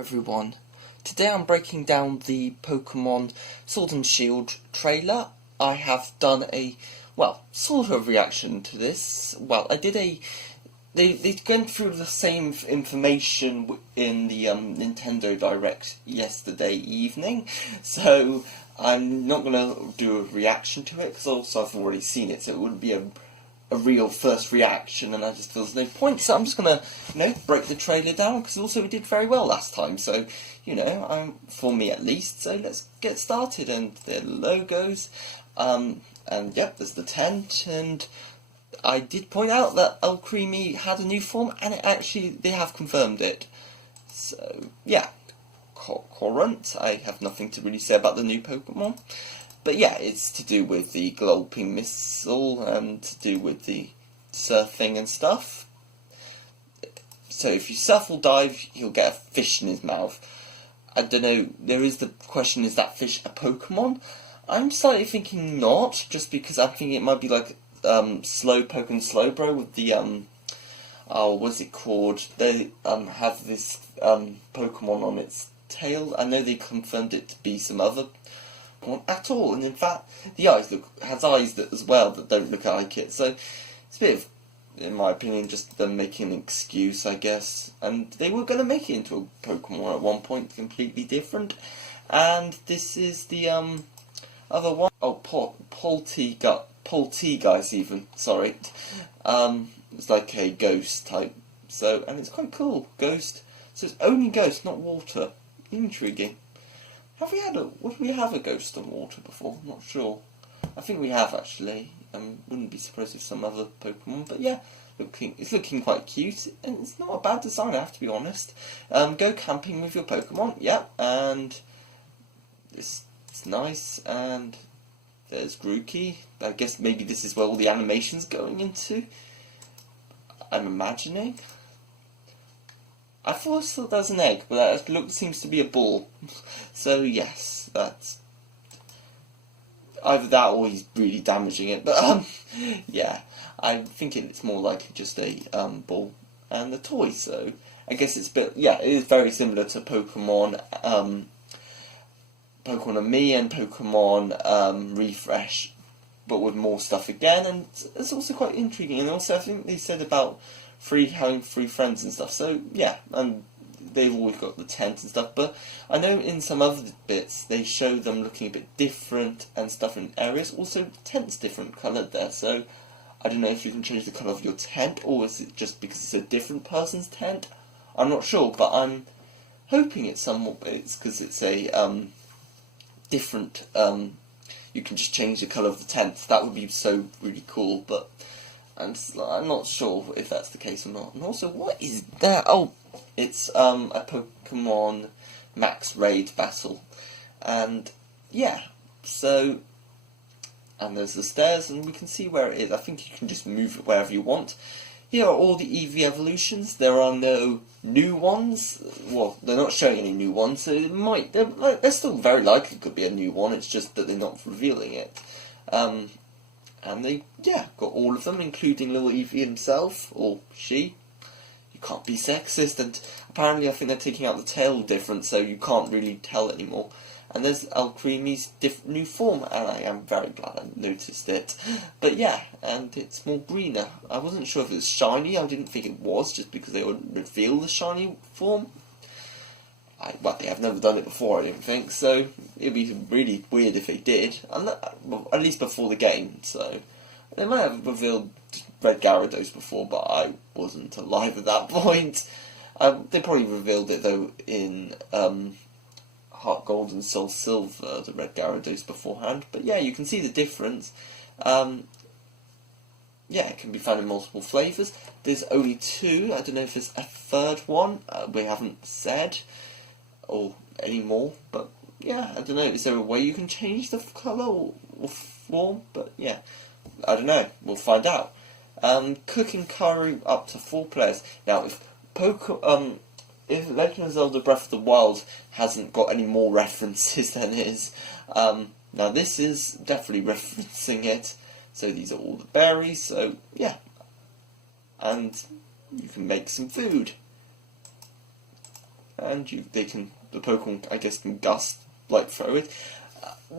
Everyone. Today I'm breaking down the Pokémon Sword and Shield trailer. I have done a, sort of reaction to this. I did they went through the same information in the Nintendo Direct yesterday evening, so I'm not going to do a reaction to it, because also I've already seen it, so it wouldn't be a real first reaction, and I just feel there's no point, so I'm just going to, break the trailer down, because also we did very well last time, so, for me at least, so let's get started. And the logos, and yep, there's the tent, and I did point out that Alcremie had a new form, and they have confirmed it, so, yeah, current, I have nothing to really say about the new Pokemon. But yeah, it's to do with the Galloping Missile and to do with the surfing and stuff. So if you surf or dive, you'll get a fish in his mouth. I don't know, there is the question, is that fish a Pokemon? I'm slightly thinking not, just because I'm thinking it might be like Slowpoke and Slowbro with the, what's it called? They have this Pokemon on its tail. I know they confirmed it to be some other at all, and in fact the eyes has eyes as well that don't look like it, so it's a bit of, in my opinion, just them making an excuse, I guess. And they were going to make it into a Pokemon at one point, completely different, and this is the other one. Polteageist even, sorry. It's like a ghost type, so, and it's quite cool, ghost, so it's only ghost, not water. Intriguing. Would we have a ghost on water before? I'm not sure. I think we have, actually. Wouldn't be surprised if some other Pokemon, but yeah, it's looking quite cute, and it's not a bad design, I have to be honest. Go camping with your Pokemon, yeah, and it's nice, and there's Grookey. I guess maybe this is where all the animation's going into, I'm imagining. I thought there was an egg, but that seems to be a ball. So yes, that's either that or he's really damaging it. But yeah, I think it's more likely just a ball and a toy. So I guess it's it is very similar to Pokemon, Pokemon and Me and Pokemon Refresh, but with more stuff again. And it's also quite intriguing. And also, I think they said about having free friends and stuff, so yeah, and they've always got the tent and stuff, but I know in some other bits they show them looking a bit different and stuff in areas. Also, the tent's different coloured there, so I don't know if you can change the colour of your tent, or is it just because it's a different person's tent? I'm not sure, but I'm hoping it's because it's a different, you can just change the colour of the tent. That would be so really cool, but and I'm not sure if that's the case or not. And also, what is that? Oh, it's a Pokemon Max Raid Battle. And yeah, so, and there's the stairs, and we can see where it is. I think you can just move it wherever you want. Here are all the EV evolutions. There are no new ones. Well, they're not showing any new ones, so they're still very likely could be a new one. It's just that they're not revealing it. And they, got all of them, including little Eevee himself, or she. You can't be sexist, and apparently I think they're taking out the tail difference, so you can't really tell anymore. And there's Alcremie's new form, and I am very glad I noticed it. But yeah, and it's more greener. I wasn't sure if it was shiny, I didn't think it was, just because they wouldn't reveal the shiny form. They have never done it before, I don't think, so it'd be really weird if they did, at least before the game. So they might have revealed Red Gyarados before, but I wasn't alive at that point. They probably revealed it though in Heart Gold and Soul Silver, the Red Gyarados beforehand. But yeah, you can see the difference. It can be found in multiple flavours. There's only two. I don't know if there's a third one. We haven't said or any more, but yeah, I don't know, is there a way you can change the colour or form? But yeah, I don't know, we'll find out. Cooking curry up to 4 players. Now, if Legend of Zelda Breath of the Wild hasn't got any more references than his, now this is definitely referencing it. So these are all the berries, so yeah, and you can make some food. and the Pokemon, I guess, can gust, like, throw it.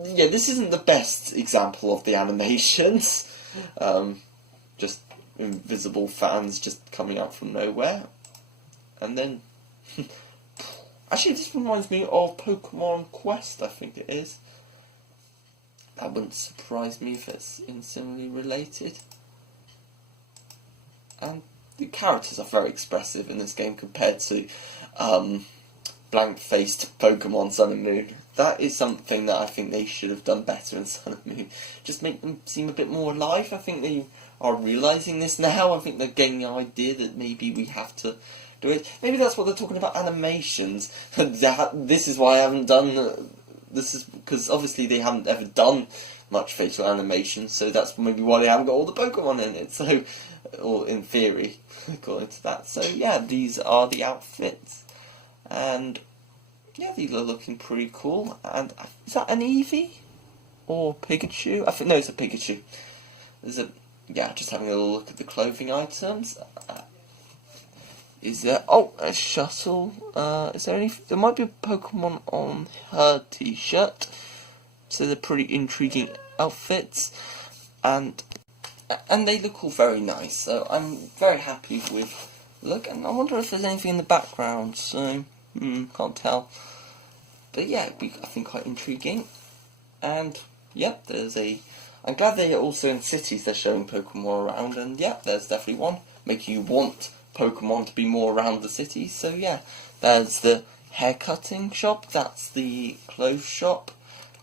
Yeah, this isn't the best example of the animations. Just invisible fans just coming out from nowhere. And then... Actually, this reminds me of Pokemon Quest, I think it is. That wouldn't surprise me if it's similarly related. And the characters are very expressive in this game compared to blank-faced Pokemon Sun and Moon. That is something that I think they should have done better in Sun and Moon. Just make them seem a bit more alive. I think they are realising this now. I think they're getting the idea that maybe we have to do it. Maybe that's what they're talking about, animations. This is why I haven't done... This is because obviously they haven't ever done much facial animation, so that's maybe why they haven't got all the Pokemon in it. So, or in theory, according to that. So yeah, these are the outfits, and yeah, these are looking pretty cool. And is that an Eevee or Pikachu? I think no, it's a Pikachu. Just having a little look at the clothing items. Is there... Oh, a shuttle. Is there any... There might be a Pokemon on her t-shirt. So they're pretty intriguing outfits. And they look all very nice. So I'm very happy with... Look, and I wonder if there's anything in the background. So, can't tell. But yeah, it'd be, I think, quite intriguing. And, yep, there's a... I'm glad they're also in cities they're showing Pokemon around. And, yeah, there's definitely one. Making you want Pokemon to be more around the city. So yeah, there's the haircutting shop, that's the clothes shop.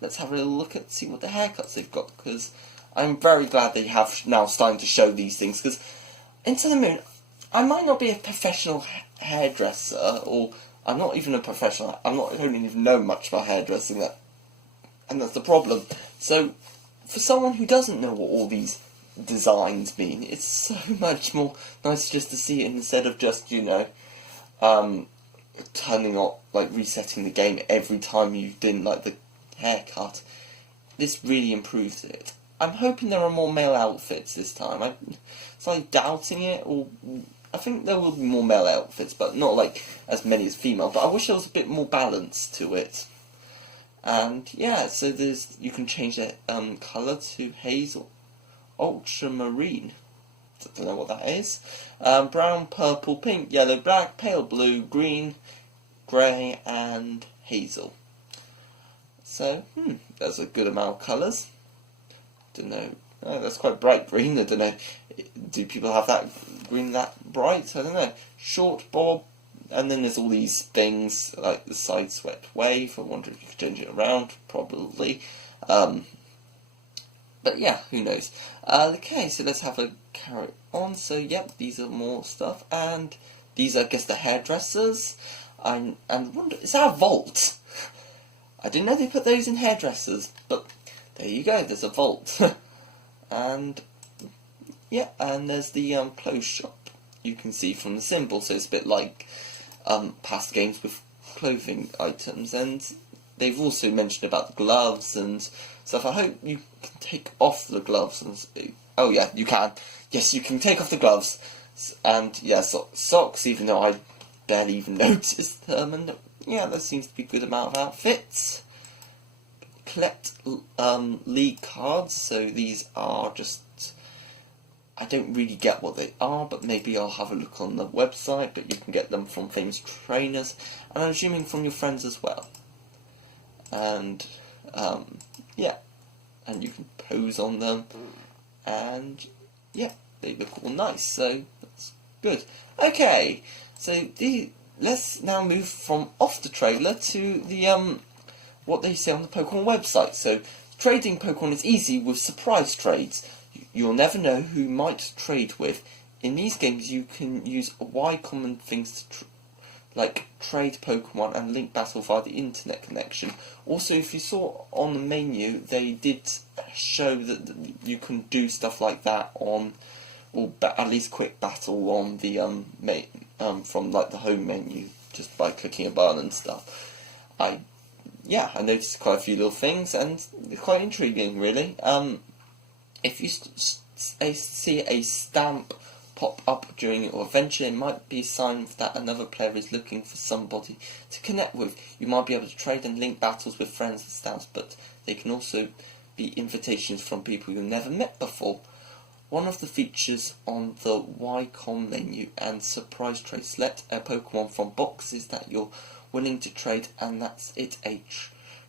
Let's have a little look at see what the haircuts they've got, because I'm very glad they have now starting to show these things, because into the moon, I might not be a professional hairdresser, or I'm not even a professional, I don't even know much about hairdressing, and that's the problem. So for someone who doesn't know what all these designs mean, it's so much more nice just to see it instead of just, turning on, like, resetting the game every time you didn't like the haircut. This really improves it. I'm hoping there are more male outfits this time. I'm slightly doubting it, or I think there will be more male outfits, but not like as many as female, but I wish there was a bit more balance to it. And yeah, so you can change the colour to hazel, ultramarine, I don't know what that is, brown, purple, pink, yellow, black, pale blue, green, grey and hazel. So, there's a good amount of colours. Don't know, that's quite bright green, I don't know, do people have that green that bright? I don't know. Short bob, and then there's all these things, like the side swept wave, I wonder if you could change it around, probably. But yeah, who knows. Okay, so let's have a carry on. So yep, these are more stuff, and these are, I guess, the hairdressers. And wonder, is that a vault? I didn't know they put those in hairdressers, but there you go, there's a vault. And yeah, and there's the clothes shop. You can see from the symbol, so it's a bit like past games with clothing items. And they've also mentioned about the gloves and stuff. I hope you can take off the gloves. Oh yeah, you can. Yes, you can take off the gloves. And yeah, socks, even though I barely even noticed them. And yeah, there seems to be a good amount of outfits. Collect league cards. So these are just... I don't really get what they are, but maybe I'll have a look on the website. But you can get them from famous trainers. And I'm assuming from your friends as well. And yeah, and you can pose on them, and yeah, they look all nice, so that's good. Okay, so let's now move from off the trailer to the what they say on the Pokemon website. So trading Pokemon is easy with surprise trades. You'll never know who you might trade with. In these games, you can use wide common things to like trade Pokemon and link battle via the internet connection. Also, if you saw on the menu, they did show that you can do stuff like that on, or at least quick battle on the from like the home menu, just by clicking a button and stuff. I noticed quite a few little things, and it's quite intriguing, really. If you see a stamp pop up during your adventure. It might be a sign that another player is looking for somebody to connect with. You might be able to trade and link battles with friends and stamps, but they can also be invitations from people you've never met before. One of the features on the YCOM menu and surprise trade, select a Pokemon from boxes that you're willing to trade, and that's it. A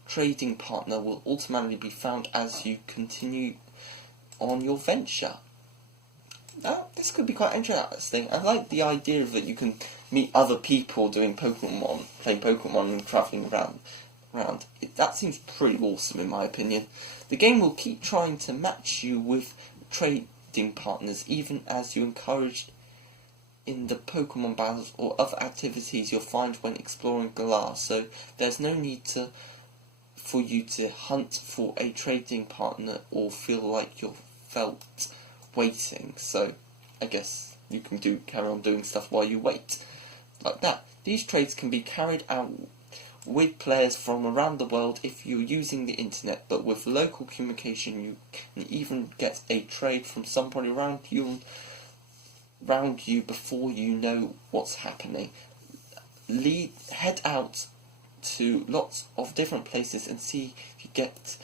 trading partner will automatically be found as you continue on your venture. This could be quite interesting. I like the idea that you can meet other people doing Pokemon, playing Pokemon and travelling around. That seems pretty awesome in my opinion. The game will keep trying to match you with trading partners even as you encourage in the Pokemon battles or other activities you'll find when exploring Galar. So there's no need for you to hunt for a trading partner or feel like you're waiting. So I guess you can carry on doing stuff while you wait, like that. These trades can be carried out with players from around the world if you're using the internet, but with local communication you can even get a trade from somebody around you before you know what's happening. Head out to lots of different places and see if you get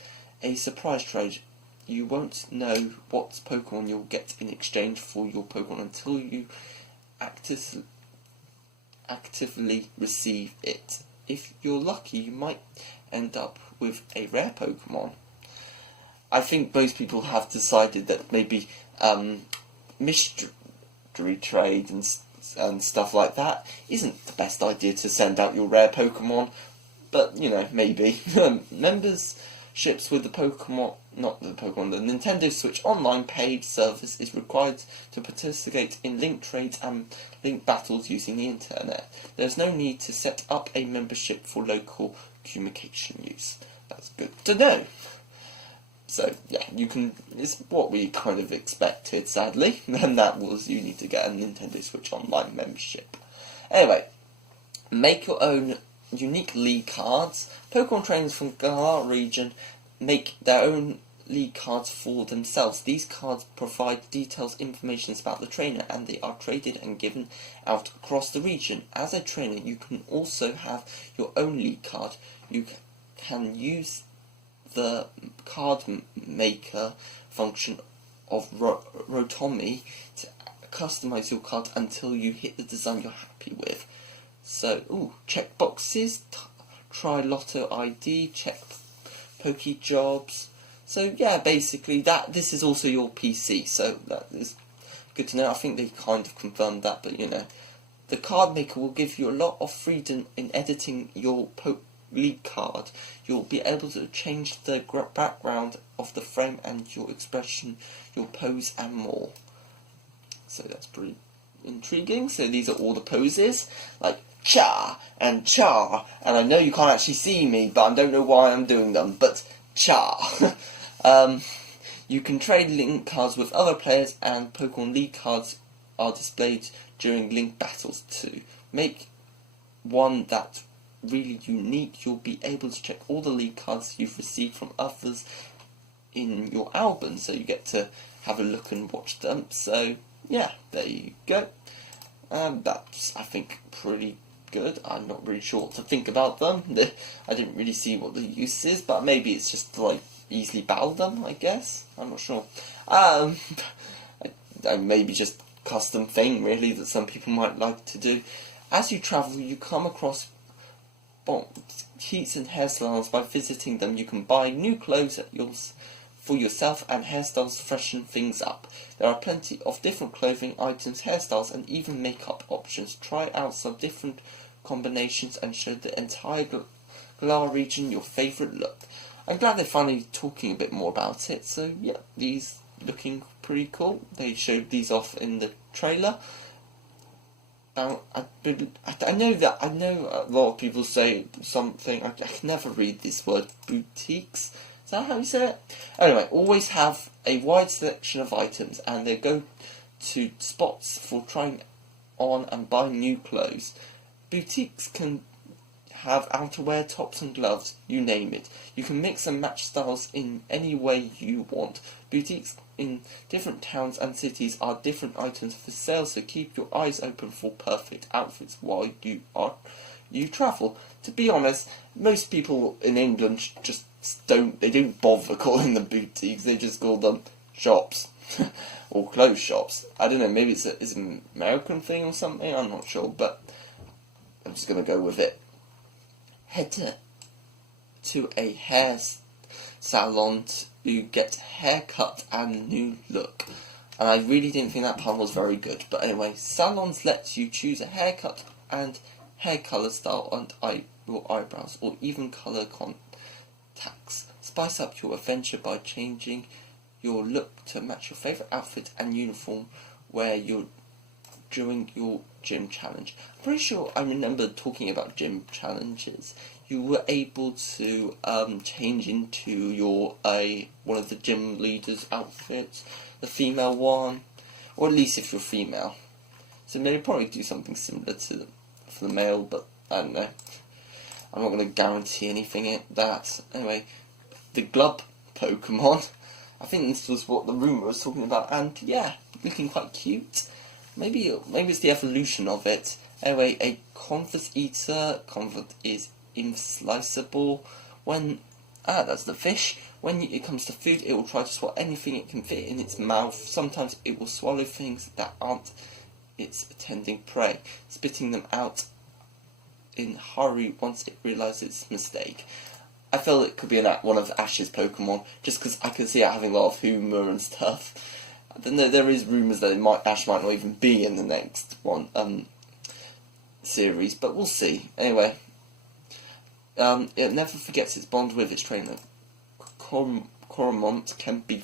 a surprise trade. You won't know what Pokemon you'll get in exchange for your Pokemon until you actively receive it. If you're lucky, you might end up with a rare Pokemon. I think most people have decided that maybe mystery trade and stuff like that isn't the best idea to send out your rare Pokemon, but maybe. Memberships with the Nintendo Switch Online paid service is required to participate in link trades and link battles using the internet. There's no need to set up a membership for local communication use. That's good to know. So yeah, it's what we kind of expected, sadly, and that was you need to get a Nintendo Switch Online membership. Anyway, make your own unique League cards. Pokemon trainers from Galar region make their own League cards for themselves. These cards provide detailed information about the trainer, and they are traded and given out across the region. As a trainer, you can also have your own League card. You can use the card maker function of Rotomi to customize your card until you hit the design you're happy with. So, check boxes, try Lotto ID, check Pokejobs. So yeah, basically this is also your PC, so that is good to know. I think they kind of confirmed that, but the card maker will give you a lot of freedom in editing your League card. You'll be able to change the background of the frame and your expression, your pose and more. So that's pretty intriguing. So these are all the poses, like Cha and Cha, and I know you can't actually see me, but I don't know why I'm doing them, but Cha. You can trade link cards with other players, and Pokemon League cards are displayed during link battles too. Make one that's really unique. You'll be able to check all the League cards you've received from others in your album, so you get to have a look and watch them. So yeah, there you go. That's, I think, pretty good. I'm not really sure what to think about them. I didn't really see what the use is, but maybe it's just to easily battle them, I guess. I'm not sure. Maybe just custom thing, really, that some people might like to do. As you travel, you come across boutiques and hairstyles. By visiting them, you can buy new clothes for yourself and hairstyles to freshen things up. There are plenty of different clothing items, hairstyles, and even makeup options. Try out some different combinations and show the entire Galar region your favourite look. I'm glad they're finally talking a bit more about it. So yeah, these looking pretty cool. They showed these off in the trailer. I know a lot of people say something. I can never read this word, boutiques. Is that how you say it? Anyway, always have a wide selection of items, and they go to spots for trying on and buying new clothes. Boutiques can have outerwear, tops and gloves, you name it. You can mix and match styles in any way you want. Boutiques in different towns and cities are different items for sale, so keep your eyes open for perfect outfits while you travel. To be honest, most people in England just don't bother calling them boutiques, they just call them shops. Or clothes shops. I don't know, maybe it's an American thing or something, I'm not sure, but I'm just going to go with it. Head to a hair salon to get a haircut and new look. And I really didn't think that pun was very good. But anyway, salons let you choose a haircut and hair colour style and your eyebrows, or even colour contacts. Spice up your adventure by changing your look to match your favourite outfit and uniform during your gym challenge. I'm pretty sure I remember talking about gym challenges. You were able to change into your one of the gym leaders' outfits, the female one, or at least if you're female. So maybe probably do something similar to for the male, but I don't know. I'm not going to guarantee anything at that. Anyway, the glove Pokemon. I think this was what the rumour was talking about, and yeah, looking quite cute. Maybe it's the evolution of it. Anyway, a comfort eater. Comfort is insliceable. That's the fish. When it comes to food, it will try to swallow anything it can fit in its mouth. Sometimes it will swallow things that aren't its attending prey, spitting them out in a hurry once it realises its mistake. I feel it could be one of Ash's Pokemon, just because I can see it having a lot of humour and stuff. There is rumours that Ash might not even be in the next one series, but we'll see. Anyway, it never forgets its bond with its trainer. Coromont can be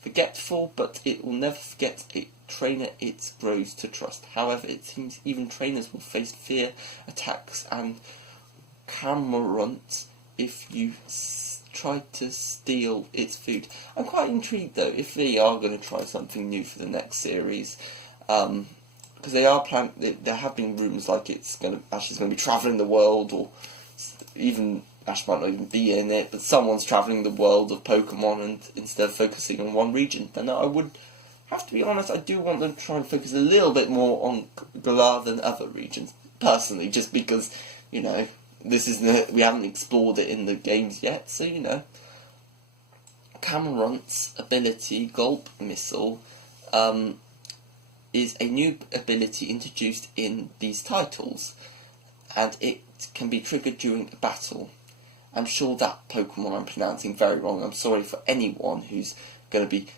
forgetful, but it will never forget a trainer it grows to trust. However, it seems even trainers will face fear, attacks, and Camerons if you try to steal its food. I'm quite intrigued though if they are going to try something new for the next series, because they are there have been rumours like Ash is going to be travelling the world, or even Ash might not even be in it, but someone's travelling the world of Pokemon, and instead of focusing on one region. Then I would have to be honest, I do want them to try and focus a little bit more on Galar than other regions, personally, just because, you know, we haven't explored it in the games yet, so you know. Cameron's ability, Gulp Missile, is a new ability introduced in these titles, and it can be triggered during a battle. I'm sure that Pokemon I'm pronouncing very wrong. I'm sorry for anyone who's going to be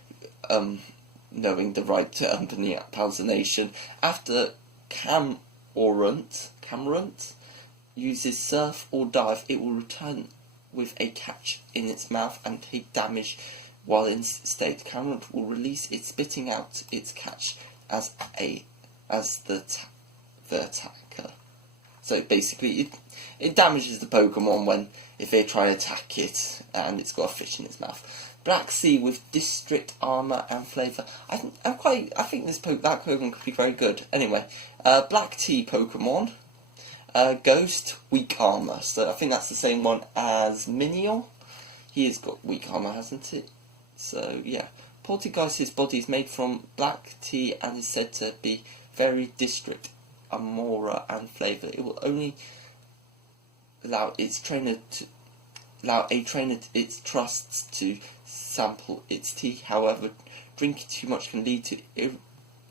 knowing the right pronunciation. After Camerunt uses Surf or Dive, it will return with a catch in its mouth and take damage while in state. Camerunt will release it, spitting out its catch as the attacker. So basically, it damages the Pokemon if they try to attack it and it's got a fish in its mouth. Black Sea with District Armour and Flavour. I think that Pokemon could be very good. Anyway, Black Tea Pokemon. Ghost, weak armour. So I think that's the same one as Minion. He has got weak armour, hasn't it? So yeah. Poltergeist's body is made from black tea and is said to be very District Armour and flavour. It will only allow a trainer it trusts to sample its tea. However, drinking too much can lead to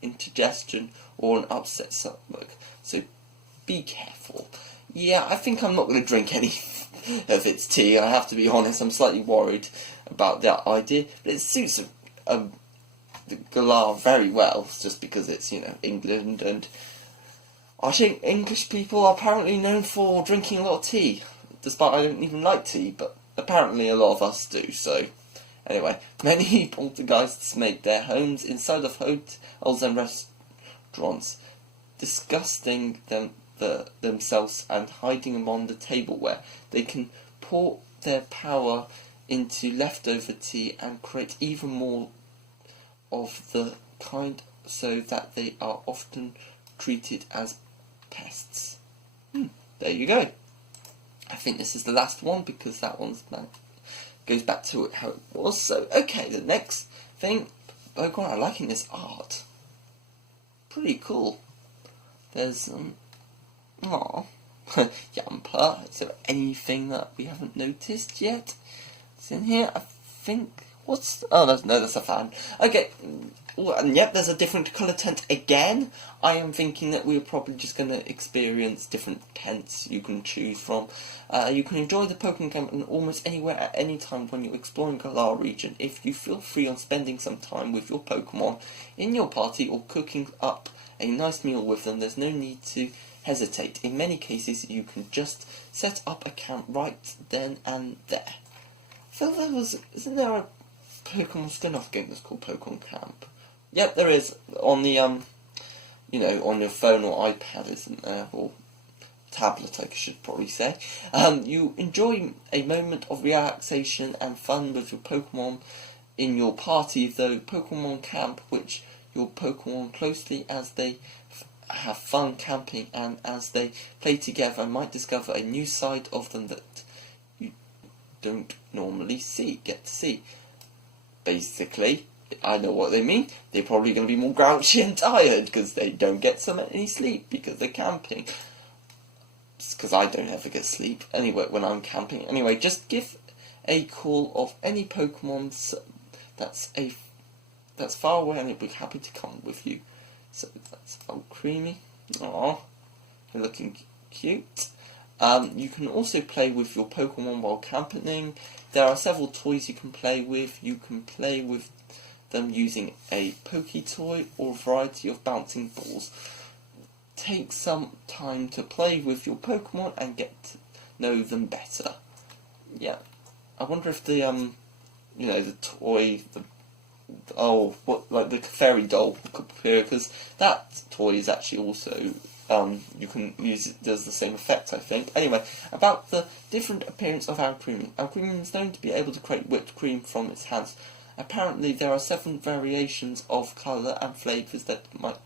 indigestion or an upset stomach. So be careful. Yeah, I think I'm not going to drink any of its tea. I have to be honest, I'm slightly worried about that idea. But it suits the Galar very well, just because it's, you know, England, and I think English people are apparently known for drinking a lot of tea. Despite I don't even like tea, but apparently a lot of us do, so... Anyway, many poltergeists make their homes inside of hotels and restaurants, disgusting themselves and hiding among the tableware. They can pour their power into leftover tea and create even more of the kind, so that they are often treated as pests. There you go. I think this is the last one because that one's goes back to how it was. So, okay, the next thing, Pokemon, I'm liking this art. Pretty cool. There's, Yamper. Is there anything that we haven't noticed yet? It's in here, I think. That's a fan. Okay, and yep, there's a different colour tent again. I am thinking that we're probably just going to experience different tents you can choose from. You can enjoy the Pokemon camp in almost anywhere at any time when you're exploring Galar region. If you feel free on spending some time with your Pokemon in your party or cooking up a nice meal with them, there's no need to hesitate. In many cases, you can just set up a camp right then and there. So isn't there a Pokemon spin-off game that's called Pokemon Camp? Yep, there is. On the, on your phone or iPad, isn't there? Or tablet, I should probably say. You enjoy a moment of relaxation and fun with your Pokemon in your party, though Pokemon Camp, which your Pokemon closely as they have fun camping and as they play together, might discover a new side of them that you don't normally get to see. Basically, I know what they mean. They're probably going to be more grouchy and tired because they don't get so any sleep because they're camping. Because I don't ever get sleep anyway when I'm camping. Anyway, just give a call of any Pokemon that's far away and it'll be happy to come with you. So that's Creamy. Aww, you're looking cute. You can also play with your Pokemon while camping. There are several toys you can play with. You can play with them using a Poke-Toy or a variety of bouncing balls. Take some time to play with your Pokemon and get to know them better. Yeah, I wonder if the the toy, like the fairy doll could appear, because that toy is actually also you can use it, does the same effect, I think. Anyway, about the different appearance of Alcremie. Alcremie is known to be able to create whipped cream from its hands. Apparently, there are 7 variations of colour and flavours that might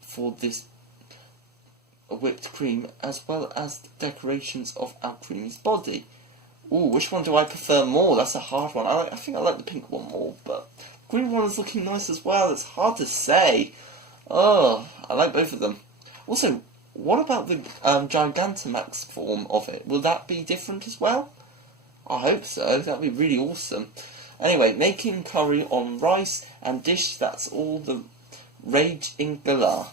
for this whipped cream, as well as decorations of Alcremie's body. Ooh, which one do I prefer more? That's a hard one. I think I like the pink one more, but the green one is looking nice as well. It's hard to say. Oh, I like both of them. Also, what about the Gigantamax form of it? Will that be different as well? I hope so. That'd be really awesome. Anyway, making curry on rice and dish, that's all the rage in Galar.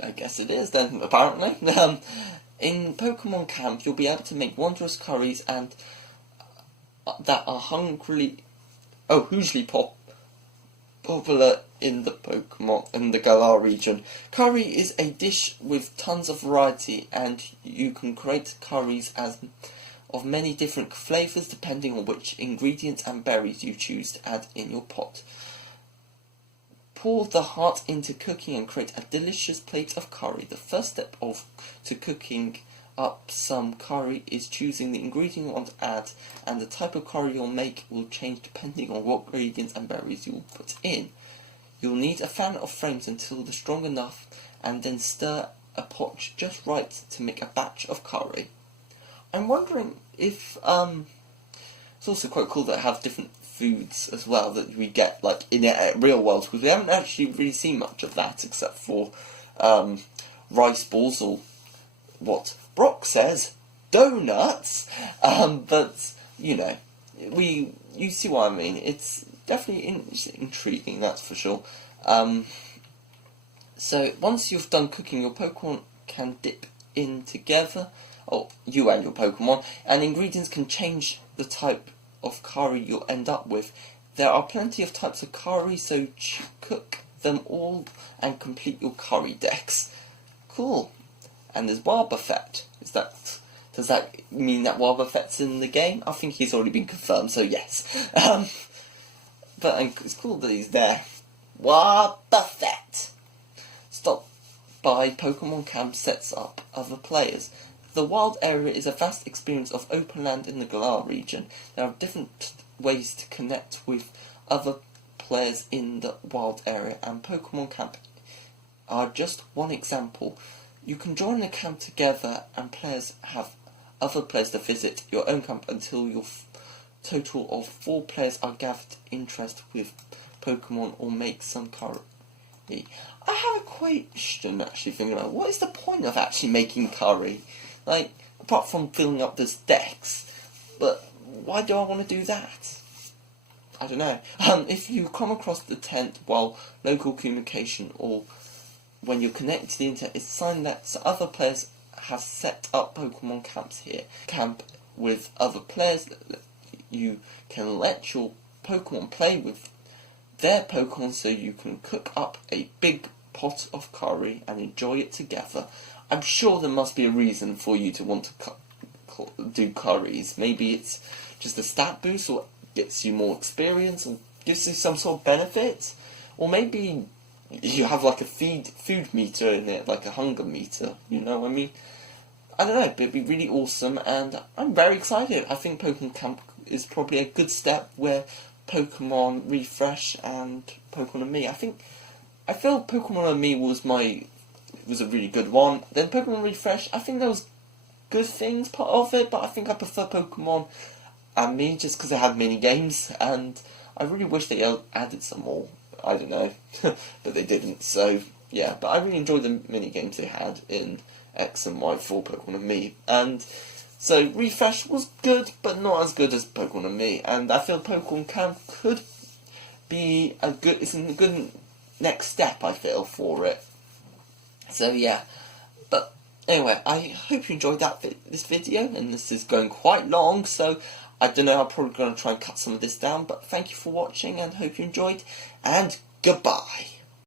I guess it is then, apparently. In Pokemon Camp, you'll be able to make wondrous curries and that are hugely popular in the Galar region. Curry is a dish with tons of variety, and you can create curries of many different flavours depending on which ingredients and berries you choose to add in your pot. Pour the heart into cooking and create a delicious plate of curry. The first step to cooking up some curry is choosing the ingredient you want to add, and the type of curry you'll make will change depending on what ingredients and berries you'll put in. You'll need a fan of flames until they're strong enough, and then stir a pot just right to make a batch of curry. I'm wondering if it's also quite cool that have different foods as well that we get like in the real world, because we haven't actually really seen much of that except for rice balls or what Brock says donuts. But you see what I mean. It's definitely intriguing, that's for sure. So once you've done cooking, your Pokemon can dip in together. You and your Pokemon, and ingredients can change the type of curry you'll end up with. There are plenty of types of curry, so cook them all and complete your curry decks. Cool. And there's Wobbuffet. Does that mean that Wobbuffet's in the game? I think he's already been confirmed, so yes. But it's cool that he's there. Wobbuffet. Stop by Pokemon Camp sets up other players. The wild area is a vast experience of open land in the Galar region. There are different ways to connect with other players in the wild area, and Pokemon Camp are just one example. You can join a camp together, and players have other players to visit your own camp until your total of 4 players are gathered interest with Pokemon or make some curry. I have a question actually thinking about what is the point of actually making curry? Like, apart from filling up this decks, but why do I want to do that? I don't know. If you come across the tent while local communication or when you're connected to the internet, it's a sign that other players have set up Pokemon camps here. Camp with other players, you can let your Pokemon play with their Pokemon so you can cook up a big pot of curry and enjoy it together. I'm sure there must be a reason for you to want to do curries. Maybe it's just a stat boost, or gets you more experience, or gives you some sort of benefit. Or maybe you have like a food meter in it, like a hunger meter, you know what I mean? I don't know, but it'd be really awesome, and I'm very excited. I think Pokemon Camp is probably a good step where Pokemon Refresh and Pokemon Me. I feel Pokemon Me was a really good one. Then Pokemon Refresh, I think there was good things part of it, but I think I prefer Pokemon and Me just because it had mini games, and I really wish they added some more. I don't know, but they didn't. So yeah, but I really enjoyed the mini games they had in X and Y for Pokemon and Me, and so Refresh was good, but not as good as Pokemon and Me, and I feel Pokemon Camp could be it's a good next step, I feel, for it. So yeah, but anyway, I hope you enjoyed this video, and this is going quite long, so I don't know, I'm probably going to try and cut some of this down, but thank you for watching, and hope you enjoyed, and goodbye.